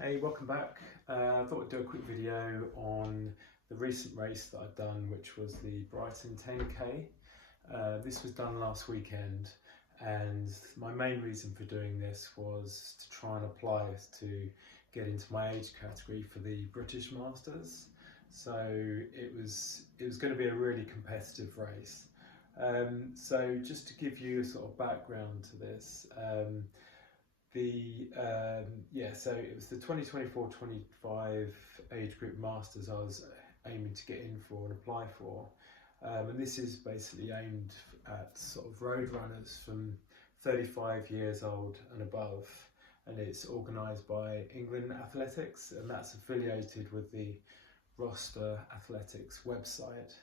Hey, welcome back. I thought I'd do a quick video on the recent race that I've done, which was the Brighton 10K. This was done last weekend, and my main reason for doing this was to try and apply to get into my age category for the British Masters. So it was going to be a really competitive race. So just to give you a sort of background to this, so it was the 2024-25 age group Masters I was aiming to get in for and apply for, and this is basically aimed at sort of road runners from 35 years old and above, and it's organised by England Athletics, and that's affiliated with the Roster Athletics website.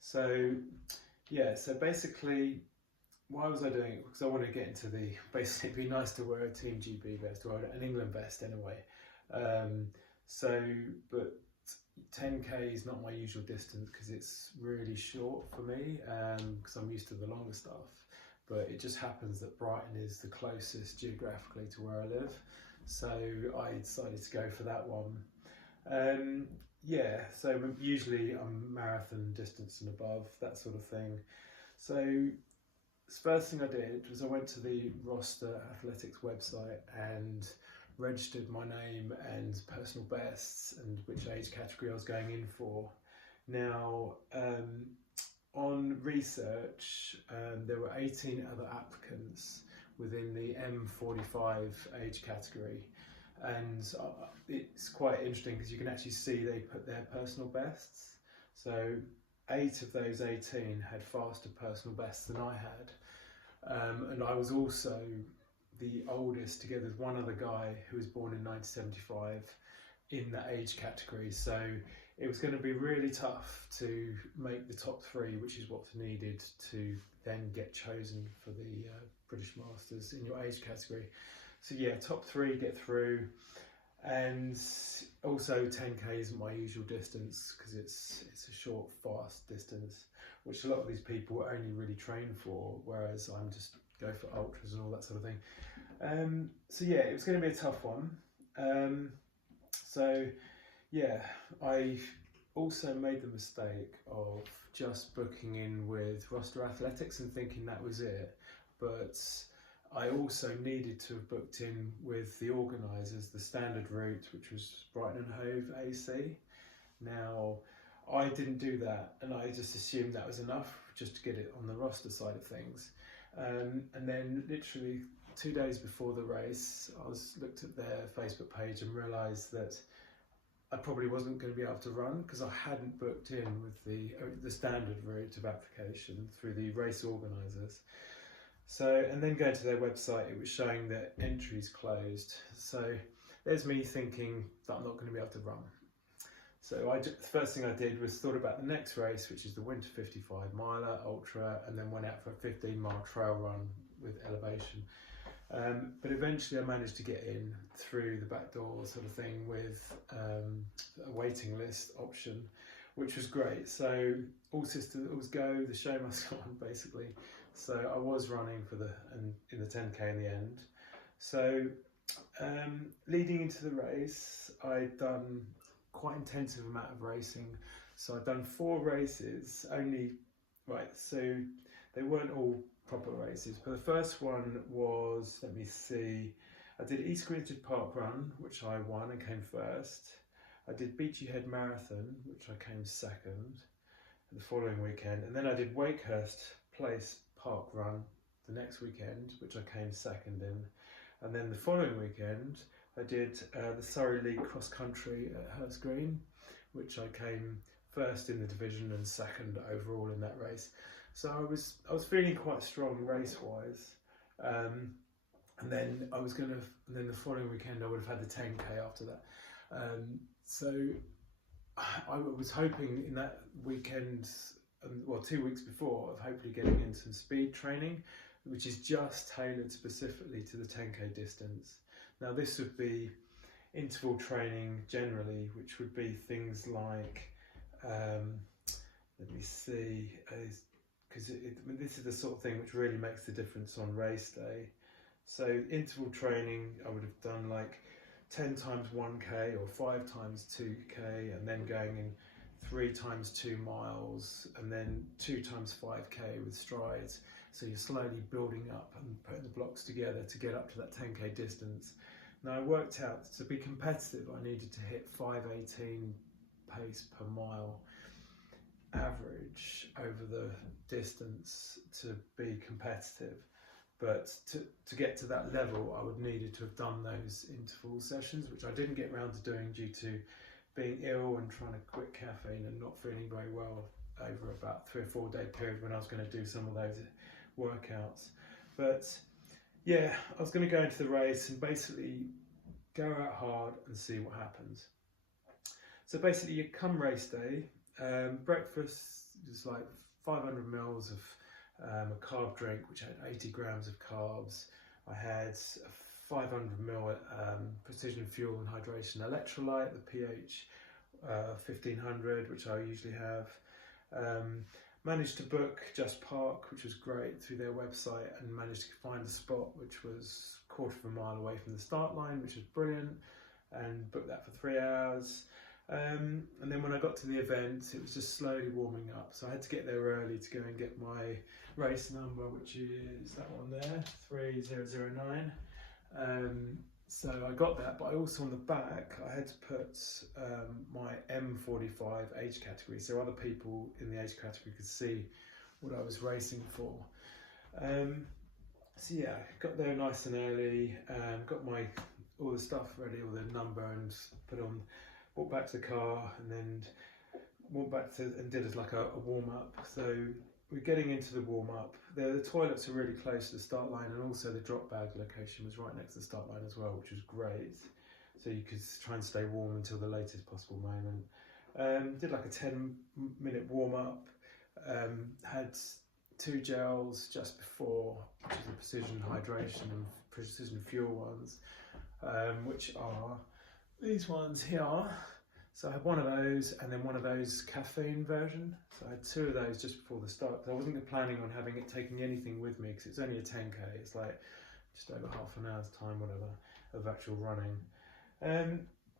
So basically, why was I doing it? Because I want to get into basically it'd be nice to wear a Team GB vest or an England vest anyway. But 10K is not my usual distance because it's really short for me, because I'm used to the longer stuff. But it just happens that Brighton is the closest geographically to where I live. So I decided to go for that one. So usually I'm marathon distance and above, that sort of thing. So the first thing I did was I went to the Roster Athletics website and registered my name and personal bests and which age category I was going in for. Now, on research, there were 18 other applicants within the M45 age category, and it's quite interesting because you can actually see they put their personal bests. So 8 of those 18 had faster personal bests than I had, and I was also the oldest, together with one other guy who was born in 1975, in that age category. So it was going to be really tough to make the top 3, which is what's needed to then get chosen for the British Masters in your age category. So yeah, top 3 get through. And also 10K isn't my usual distance because it's a short, fast distance, which a lot of these people only really train for, whereas I'm just go for ultras and all that sort of thing. It was going to be a tough one. I also made the mistake of just booking in with Roster Athletics and thinking that was it, but I also needed to have booked in with the organisers, the standard route, which was Brighton and Hove AC. Now, I didn't do that, and I just assumed that was enough just to get it on the roster side of things. And then literally 2 days before the race, I looked at their Facebook page and realised that I probably wasn't going to be able to run because I hadn't booked in with the standard route of application through the race organisers. So, and then going to their website, it was showing that entries closed. So there's me thinking that I'm not going to be able to run. So the first thing I did was thought about the next race, which is the Winter 55 miler ultra, and then went out for a 15-mile trail run with elevation. But eventually I managed to get in through the back door sort of thing with a waiting list option, which was great. So all systems go, the show must go on basically. So I was running in the 10K in the end. So leading into the race, I'd done quite intensive amount of racing. So I'd done 4 races so they weren't all proper races, but the first one was, I did East Grinstead Park Run, which I won and came first. I did Beachy Head Marathon, which I came second the following weekend, and then I did Wakehurst Place Park Run the next weekend, which I came second in, and then the following weekend I did the Surrey League Cross Country at Hurst Green, which I came first in the division and second overall in that race. So I was feeling quite strong race wise, and then the following weekend I would have had the 10K after that. So I was hoping in that weekend, 2 weeks before, of hopefully getting in some speed training, which is just tailored specifically to the 10K distance. Now this would be interval training generally, which would be things like, this is the sort of thing which really makes the difference on race day. So interval training, I would have done like 10 times 1k or 5 times 2k, and then going in 3 times 2 miles, and then 2 times 5k with strides. So you're slowly building up and putting the blocks together to get up to that 10k distance. Now I worked out to be competitive I needed to hit 5:18 pace per mile average over the distance to be competitive. But to get to that level, I would needed to have done those interval sessions, which I didn't get around to doing due to being ill and trying to quit caffeine and not feeling very well over about 3 or 4 day period when I was going to do some of those workouts. But yeah, I was going to go into the race and basically go out hard and see what happens. So basically, you come race day, breakfast is like 500 mils of a carb drink, which had 80 grams of carbs. I had a 500 ml precision fuel and hydration electrolyte, the pH 1500, which I usually have. Managed to book Just Park, which was great, through their website, and managed to find a spot which was a quarter of a mile away from the start line, which was brilliant, and booked that for 3 hours. And then when I got to the event, it was just slowly warming up, so I had to get there early to go and get my race number, which is that one there, 3009. So I got that, but I also on the back I had to put my M45 age category, so other people in the age category could see what I was racing for. So yeah, got there nice and early, got all the stuff ready, all the number, and put on. Walked back to the car, and then walked back to and did like a warm up. So we're getting into the warm up. The toilets are really close to the start line, and also the drop bag location was right next to the start line as well, which was great. So you could try and stay warm until the latest possible moment. Did like a 10-minute warm up. Had 2 gels just before, which is the precision hydration and precision fuel ones, which are these ones here. So I had one of those, and then one of those caffeine version. So I had 2 of those just before the start, because I wasn't planning on taking anything with me, because it's only a 10k. It's like just over half an hour's time, whatever, of actual running.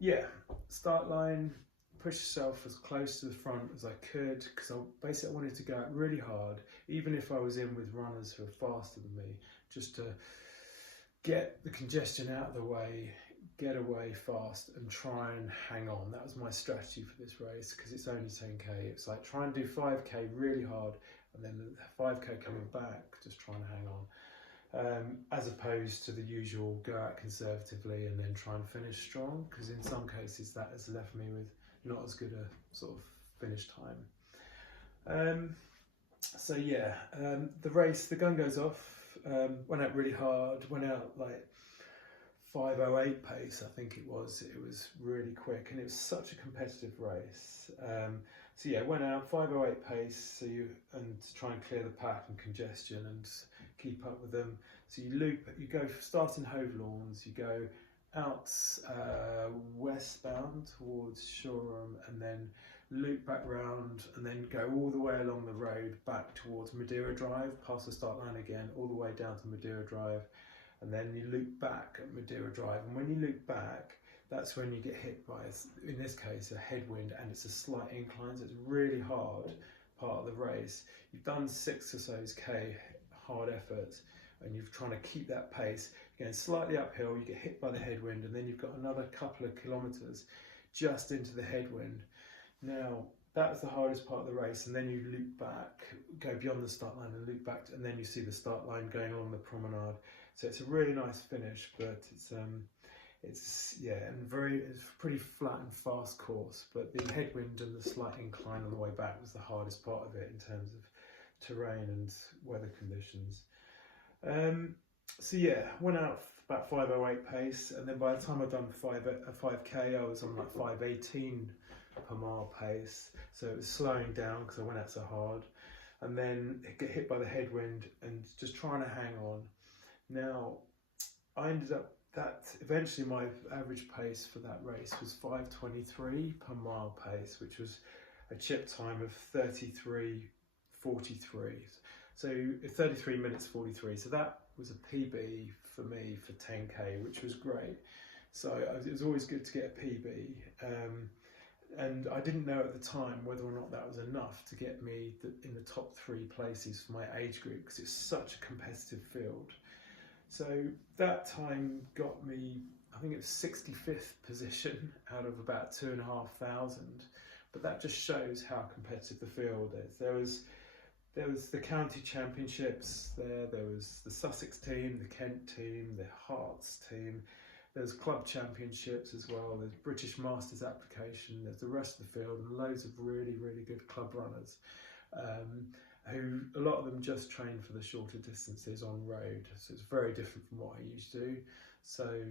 Yeah, start line, push yourself as close to the front as I could, because I wanted to go out really hard, even if I was in with runners who are faster than me, just to get the congestion out of the way, get away fast, and try and hang on. That was my strategy for this race, because it's only 10k. It's like try and do 5k really hard, and then the 5k coming back, just trying to hang on, as opposed to the usual go out conservatively and then try and finish strong, because in some cases that has left me with not as good a sort of finish time. So yeah, the race, the gun goes off, went out really hard, went out like 5:08 pace, I think it was really quick, and it was such a competitive race. So yeah, went out 5:08 pace, and to try and clear the pack and congestion and keep up with them. So you go starting Hove Lawns, you go out westbound towards Shoreham, and then loop back round, and then go all the way along the road back towards Madeira Drive, past the start line again, all the way down to Madeira Drive. And then you loop back at Madeira Drive, and when you loop back, that's when you get hit by, in this case, a headwind, and it's a slight incline, so it's a really hard part of the race. You've done 6 or so k hard effort, and you're trying to keep that pace. You're going slightly uphill, you get hit by the headwind, and then you've got another couple of kilometres just into the headwind. Now, that was the hardest part of the race, and then you loop back, go beyond the start line and loop back, and then you see the start line going along the promenade. So it's a really nice finish, but it's pretty flat and fast course. But the headwind and the slight incline on the way back was the hardest part of it in terms of terrain and weather conditions. So yeah, went out about 5:08 pace, and then by the time I'd done 5k, I was on like 5:18 per mile pace. So it was slowing down because I went out so hard, and then get hit by the headwind and just trying to hang on. Now, I ended up that eventually my average pace for that race was 5:23 per mile pace, which was a chip time of 33:43. So 33 minutes 43. So that was a PB for me for 10k, which was great. So it was always good to get a PB. And I didn't know at the time whether or not that was enough to get me in the top 3 places for my age group, because it's such a competitive field. So that time got me, I think it was 65th position out of about 2,500. But that just shows how competitive the field is. There was the county championships there was the Sussex team, the Kent team, the Hearts team. There's club championships as well. There's British Masters application. There's the rest of the field and loads of really, really good club runners, who a lot of them just train for the shorter distances on road. So it's very different from what I used to do. So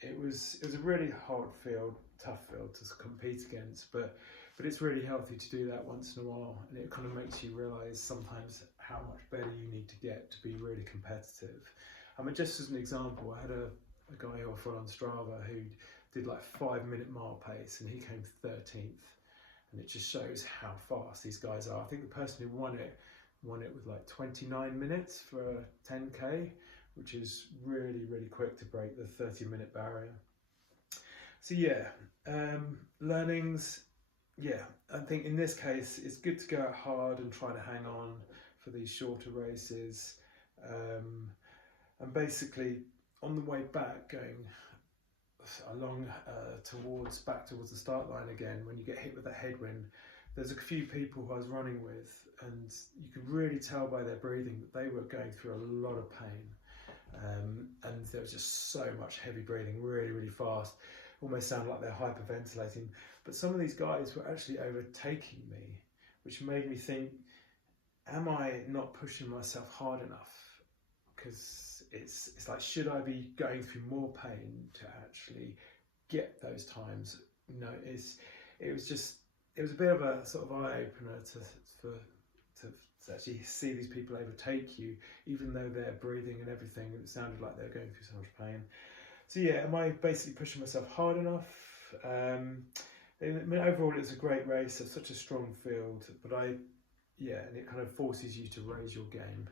it was a really hard field, tough field to compete against, but it's really healthy to do that once in a while, and it kind of makes you realise sometimes how much better you need to get to be really competitive. I mean, just as an example, I had a guy who I follow on Strava who did like 5-minute mile pace, and he came 13th, and it just shows how fast these guys are. I think the person who won it with like 29 minutes for a 10k, which is really, really quick to break the 30-minute barrier. So yeah, learnings. Yeah, I think in this case it's good to go out hard and try to hang on for these shorter races, and basically on the way back, going along back towards the start line again, when you get hit with a headwind, there's a few people who I was running with, and you could really tell by their breathing that they were going through a lot of pain, and there was just so much heavy breathing, really, really fast, almost sound like they're hyperventilating. But some of these guys were actually overtaking me, which made me think, am I not pushing myself hard enough? Because it's like, should I be going through more pain to actually get those times? You know, it was a bit of a sort of eye opener to actually see these people overtake you, even though they're breathing and everything, and it sounded like they were going through so much pain. So yeah, am I basically pushing myself hard enough? I mean, overall, it's a great race. It's such a strong field, but and it kind of forces you to raise your game.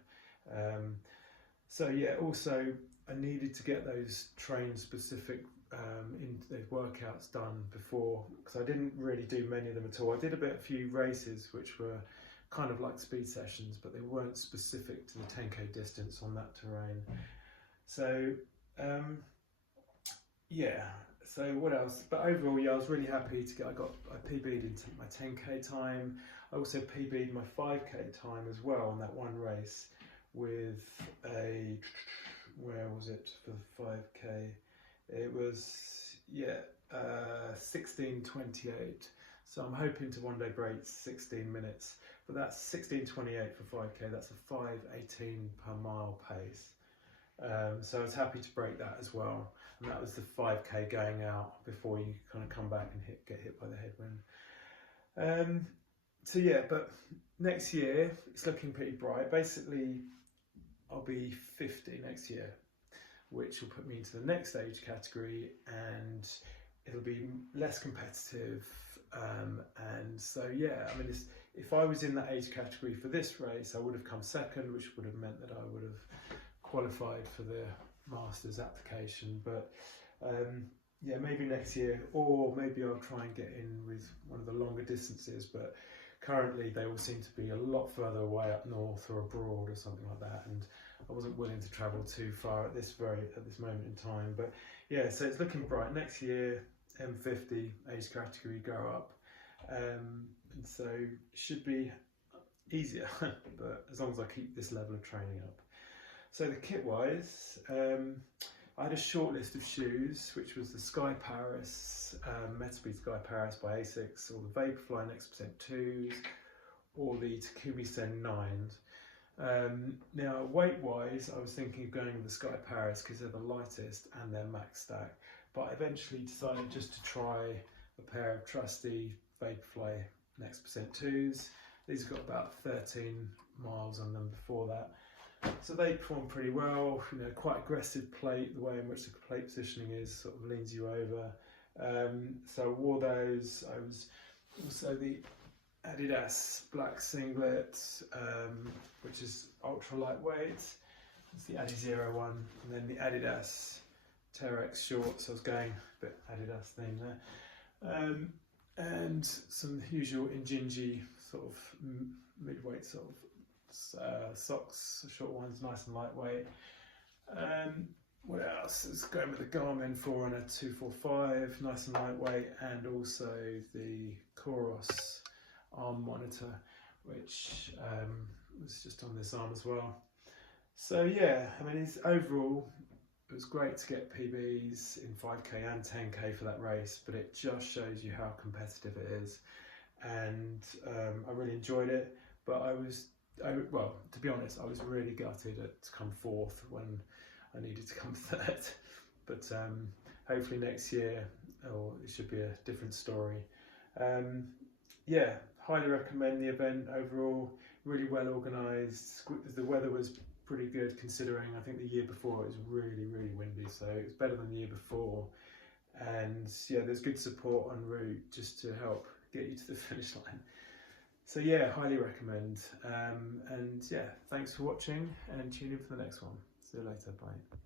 So yeah, also I needed to get those train specific workouts done before, because I didn't really do many of them at all. I did a few races which were kind of like speed sessions, but they weren't specific to the 10k distance on that terrain. So yeah, so what else? But overall, yeah, I was really happy to I PB'd into my 10k time. I also PB'd my 5k time as well on that one race with a, where was it for the 5k? It was 16:28. So I'm hoping to one day break 16 minutes, but that's 16:28 for 5k. That's a 5:18 per mile pace. So I was happy to break that as well, and that was the 5k going out before you kind of come back and get hit by the headwind. So yeah, but next year it's looking pretty bright. Basically, I'll be 50 next year, which will put me into the next age category, and it'll be less competitive. And so yeah, I mean, if I was in that age category for this race, I would have come second, which would have meant that I would have qualified for the Masters application. But yeah, maybe next year, or maybe I'll try and get in with one of the longer distances, but currently they all seem to be a lot further away up north or abroad or something like that, and I wasn't willing to travel too far at this moment in time. But yeah, so it's looking bright. Next year, M50 age category go up, and so it should be easier, but as long as I keep this level of training up. So the kit wise, I had a short list of shoes, which was the Sky Paris, Metaspeed Sky Paris by Asics, or the Vaporfly Next Percent 2s, or the Takumi Sen 9s. Now, weight-wise, I was thinking of going with the Sky Paris because they're the lightest and they're max stack, but I eventually decided just to try a pair of trusty Vaporfly Next Percent 2s. These have got about 13 miles on them before that. So they perform pretty well, you know, quite aggressive plate, the way in which the plate positioning is sort of leans you over. So I wore those. I was also the Adidas black singlet, which is ultra lightweight. It's the Adi 01, and then the Adidas Terex shorts. I was going a bit Adidas theme there, and some usual Injinji sort of midweight sort of socks, short ones, nice and lightweight. What else? It's going with the Garmin Forerunner 245, nice and lightweight, and also the Coros arm monitor, which was just on this arm as well. So yeah, I mean, overall it was great to get PBs in 5k and 10k for that race, but it just shows you how competitive it is, and I really enjoyed it. But well, to be honest, I was really gutted to come fourth when I needed to come third. But hopefully next year, it should be a different story. Yeah, highly recommend the event overall. Really well organised. The weather was pretty good considering I think the year before it was really, really windy, so it was better than the year before. And yeah, there's good support en route just to help get you to the finish line. So yeah, highly recommend. And yeah, thanks for watching, and tune in for the next one. See you later, bye.